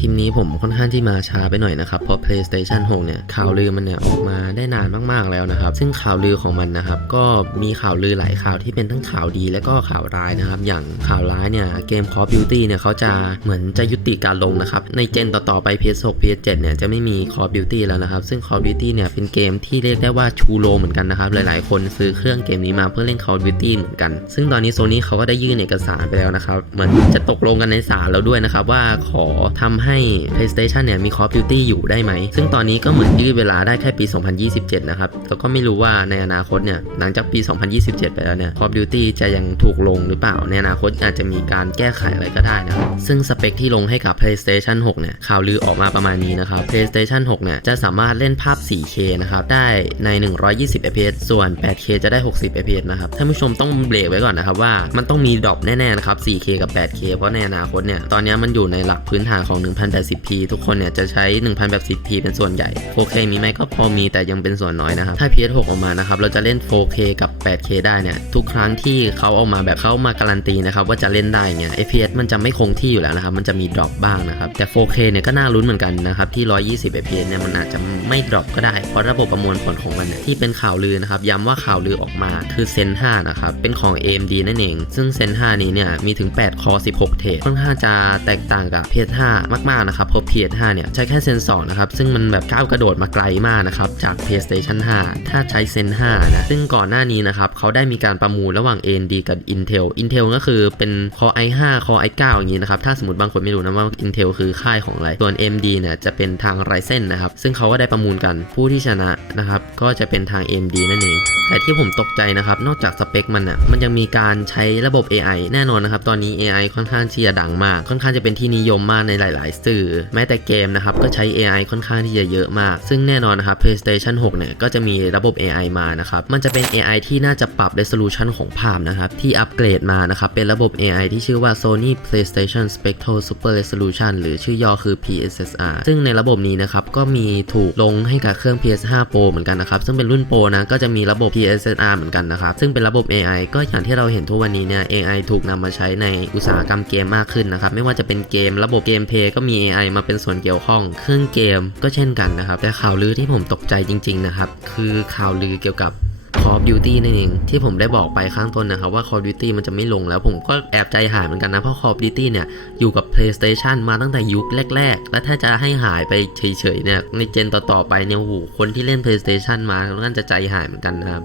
คลิปนี้ผมค่อนข้างที่มาช้าไปหน่อยนะครับ เพราะ PlayStation 6 เนี่ย ข่าวลือมันเนี่ยออกมาได้นานมากๆแล้วนะครับ ซึ่งข่าวลือของมันนะครับ ก็มีข่าวลือหลายข่าวที่เป็นทั้งข่าวดีและก็ข่าวร้ายนะครับ อย่างข่าวร้ายเนี่ย เกม Call of Duty เนี่ยเขาจะเหมือนจะยุติการลงนะครับ ในเจนต่อๆไป PS6 PS7 เนี่ยจะไม่มี Call of Duty แล้วนะครับ ซึ่ง Call of Duty เนี่ยเป็นเกมที่เรียกได้ว่าชูโรเหมือนกันนะครับ หลายๆ คนซื้อเครื่องเกมนี้มาเพื่อเล่น Call of Duty เหมือนกัน ซึ่งตอนนี้โซนี่เขาก็ได้ยื่นเอกสารไปแล้วนะครับ เหมือนจะตกลงกันในศาลแล้วด้วยนะครับว่าขอทำใให้ PlayStation เนี่ยมี Call of Duty อยู่ได้ไหม ซึ่งตอนนี้ก็เหมือนยืดเวลาได้แค่ปี 2027 นะครับ แล้วก็ไม่รู้ว่าในอนาคตเนี่ย หลังจากปี 2027 ไปแล้วเนี่ย Call of Duty จะยังถูกลงหรือเปล่า ในอนาคตอาจจะมีการแก้ไขอะไรก็ได้นะครับ ซึ่งสเปคที่ลงให้กับ PlayStation 6 เนี่ย ข่าวลือออกมาประมาณนี้นะครับ PlayStation 6 เนี่ย จะสามารถเล่นภาพ 4K นะครับ ได้ใน 120 fps ส่วน 8K จะได้ 60 fps นะครับ ท่านผู้ชมต้องเบรกไว้ก่อนนะครับว่ามันต้องมีดรอปแน่ๆนะครับ 4K กับ 8K เพราะในอนาคตเนี่ย ตอนนี้มันอยู่ในหลักพื้นฐานของ 1080p ทุกคนเนี่ยจะใช้ 1080p เป็นส่วนใหญ่ 4K มีไหมก็พอมีแต่ยังเป็นส่วนน้อยนะครับ ถ้า PS6 ออกมานะครับ เราจะเล่น 4K กับ 8K ได้เนี่ย ทุกครั้งที่เขาเอามาแบบเขามาการันตีนะครับ ว่าจะเล่นได้เนี่ย FPS มันจะไม่คงที่อยู่แล้วนะครับ มันจะมีดรอปบ้างนะครับ แต่ 4K เนี่ยก็น่าลุ้นเหมือนกันนะครับ ที่ 120 fps เนี่ยมันอาจจะไม่ดรอปก็ได้ เพราะระบบประมวลผลของมันเนี่ยที่เป็นข่าวลือนะครับย้ำว่าข่าวลือออกมาคือ Zen 5นะครับเป็นของ AMD นั่นเอง ซึ่ง Zen 5 นี้เนี่ยมีถึง 8 คอ 16 เทรค่อนข้างจะแตกต่างกับ PS5 มากๆนะครับเพราะ PS5 เนี่ยใช้แค่ Zen 2นะครับซึ่งมันแบบก้าวกระโดดมาไกลมากนะครับจาก PlayStation 5 ถ้าใช้ Zen 5นะซึ่งก่อนหน้านี้นะครับเขาได้มีการประมูลระหว่าง AMD กับ Intel Intel ก็คือเป็น Core i5 Core i9 อย่างนี้นะครับถ้าสมมติบางคนไม่รู้นะว่า Intel คือค่ายของอะไรส่วน AMD เนี่ยจะเป็นทาง Ryzen นะครับซึ่งเขาก็ได้ประมูลกันผู้ที่ชนะนะครับก็จะเป็นทาง AMD นั่นเอง แต่ที่ผมตกใจนะครับนอกจากสเปคมันอะมันยังมีการใช้ระบบ AI แน่นอนนะครับตอนนี้ AI ค่อนข้างที่จะดังมาก ค่อนข้างจะเป็นที่นิยมมากในหลาย ๆสื่อแม้แต่เกมนะครับก็ใช้ AI ค่อนข้างที่จะเยอะมาก ซึ่งแน่นอนนะครับ PlayStation 6 เนี่ยก็จะมีระบบ AI มานะครับมันจะเป็น AI ที่น่าจะปรับ resolution ของภาพนะครับที่อัปเกรดมานะครับเป็นระบบ AI ที่ชื่อว่า Sony PlayStation Spectral Super Resolution หรือชื่อย่อคือ PSSR ซึ่งในระบบนี้นะครับก็มีถูกลงให้กับเครื่อง PS5 Pro เหมือนกันนะครับซึ่งเป็นรุ่น Pro นะก็จะมีระบบ PSSR เหมือนกันนะครับซึ่งเป็นระบบ AI ก็อย่างที่เราเห็นทุกวันนี้เนี่ย AI ถูกนำมาใช้ในอุตสาหกรรมเกมมากขึ้นนะครับไม่ว่าจะเป็นเกมระบบเกมเพลย์ก็ก็มี AI มาเป็นส่วนเกี่ยวข้อง เครื่องเกมก็เช่นกันนะครับ แต่ข่าวลือที่ผมตกใจจริง ๆ นะครับ คือข่าวลือเกี่ยวกับ Call of Duty นั่นเอง ที่ผมได้บอกไปข้างต้นนะครับว่า Call of Duty มันจะไม่ลงแล้วผมก็แอบใจหายเหมือนกันนะ เพราะ Call of Duty เนี่ย อยู่กับ PlayStation มาตั้งแต่ยุคแรก ๆ และถ้าจะให้หายไปเฉยๆเนี่ยในเจนต่อๆไปเนี่ยโอ้โหคนที่เล่น PlayStation มาก็น่าจะใจหายเหมือนกันนะครับ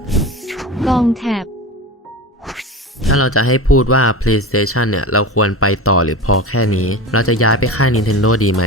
กองแท็บ ถ้าเราจะให้พูดว่า PlayStation เนี่ย เราควรไปต่อหรือพอแค่นี้ เราจะย้ายไปค่าย Nintendo ดีไหม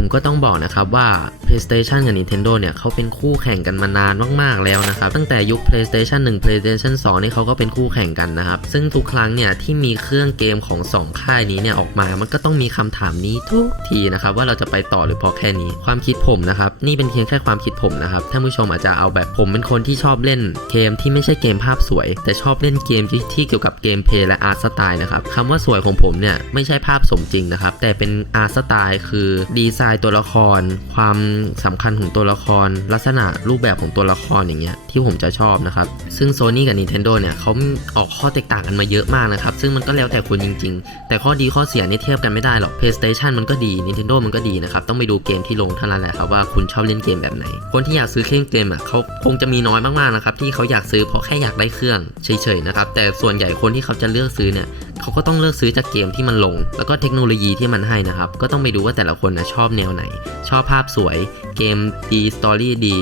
ผมก็ต้องบอกนะครับว่า PlayStation กับ Nintendo เนี่ยเขาเป็นคู่แข่งกันมานานมากๆแล้วนะครับตั้งแต่ยุค PlayStation 1 PlayStation 2นี่เขาก็เป็นคู่แข่งกันนะครับซึ่งทุกครั้งเนี่ยที่มีเครื่องเกมของ 2 ค่ายนี้เนี่ยออกมา มันก็ต้องมีคำถามนี้ทุกทีนะครับว่าเราจะไปต่อหรือพอแค่นี้ ความคิดผมนะครับนี่เป็นเพียงแค่ความคิดผมนะครับท่านผู้ชมอาจจะเอาแบบผมเป็นคนที่ชอบเล่นเกมที่ไม่ใช่เกมภาพสวย แต่ชอบเล่นเกมที่ที่เกี่ยวกับเกมเพลย์และอาร์ตสไตล์นะครับคำว่าสวยของผมเนี่ยไม่ใช่ภาพสมจริงนะครับแต่เป็นอาร์ตสไตล์คือดีไซน์ตัวละคร ความสำคัญของตัวละคร ลักษณะรูปแบบของตัวละครอย่างเงี้ยที่ผมจะชอบนะครับ ซึ่ง Sony กับ Nintendo เนี่ยเขาออกข้อแตกต่างกันมาเยอะมากนะครับ ซึ่งมันก็แล้วแต่คนจริง ๆ แต่ข้อดีข้อเสียนี่เทียบกันไม่ได้หรอก PlayStation มันก็ดี Nintendo มันก็ดีนะครับ ต้องไปดูเกมที่ลงเท่านั้นแหละครับว่าคุณชอบเล่นเกมแบบไหน คนที่อยากซื้อเครื่องเกมอะเขาคงจะมีน้อยมากๆนะครับที่เขาอยากซื้อเพราะแค่อยากได้เครื่องเฉยๆนะครับแต่ส่วนใหญ่คนที่เขาจะเลือกซื้อเนี่ยเขาก็ต้องเลือกซื้อจากเกมที่มันลง แล้วก็เทคโนโลยีที่มันให้นะครับก็ต้องไปดูว่าแต่ละคนนะชอบแนวไหน ชอบภาพสวยเกมดีสตอรี่ดี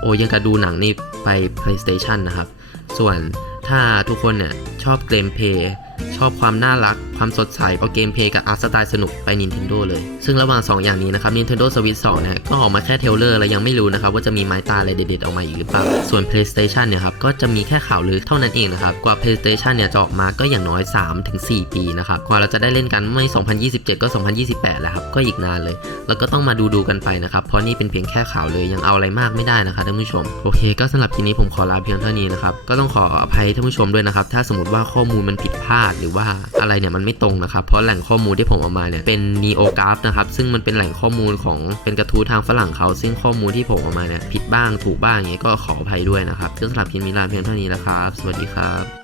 โอ้ยังกระดูหนังนี่ไป PlayStation นะครับ ส่วนถ้าทุกคนเนี่ยชอบเกมเพย์ชอบความน่ารักความสดใสเอาเกมเพย์กับอาร์ตสไตล์สนุกไป Nintendo เลย ซึ่งระหว่าง 2 อย่างนี้นะครับ Nintendo Switch 2เนี่ยก็ออกมาแค่เทลเลอร์และยังไม่รู้นะครับว่าจะมีไม้ตาอะไรเด็ดๆออกมาอีกหรือเปล่า ส่วน PlayStation เนี่ยครับก็จะมีแค่ข่าวลือเท่านั้นเองนะครับกว่า PlayStation เนี่ยจะออกมาก็อย่างน้อย 3-4 ปีนะครับกว่าเราจะได้เล่นกันไม่ 2027 ก็ 2028 แล้วครับก็อีกนานเลย แล้วก็ต้องมาดูดูกันไปนะครับเพราะนี่เป็นเพียงแค่ข่าวเลยยังเอาอะไรมากไม่ได้นะครับท่านผู้ชมโอเค ก็สำหรับทีนี้ผมขอลาเพียงเท่านี้นะครับก็ต้องขออภัยท่านผู้ชมด้วยนะครับถ้าสมมติว่าข้อมูลมันผิดพลาดหรือว่าอะไรเนี่ยมันไม่ตรงนะครับ เพราะแหล่งข้อมูลที่ผมเอามาเนี่ยเป็น NeoGraph นะครับ ซึ่งมันเป็นแหล่งข้อมูลของเป็นกระทู้ทางฝรั่งเขา ซึ่งข้อมูลที่ผมเอามาเนี่ยผิดบ้างถูกบ้างอย่างเงี้ยก็ขออภัยด้วยนะครับซึ่งสำหรับทีนี้ลาเพียงเท่านี้นะครับ สวัสดีครับ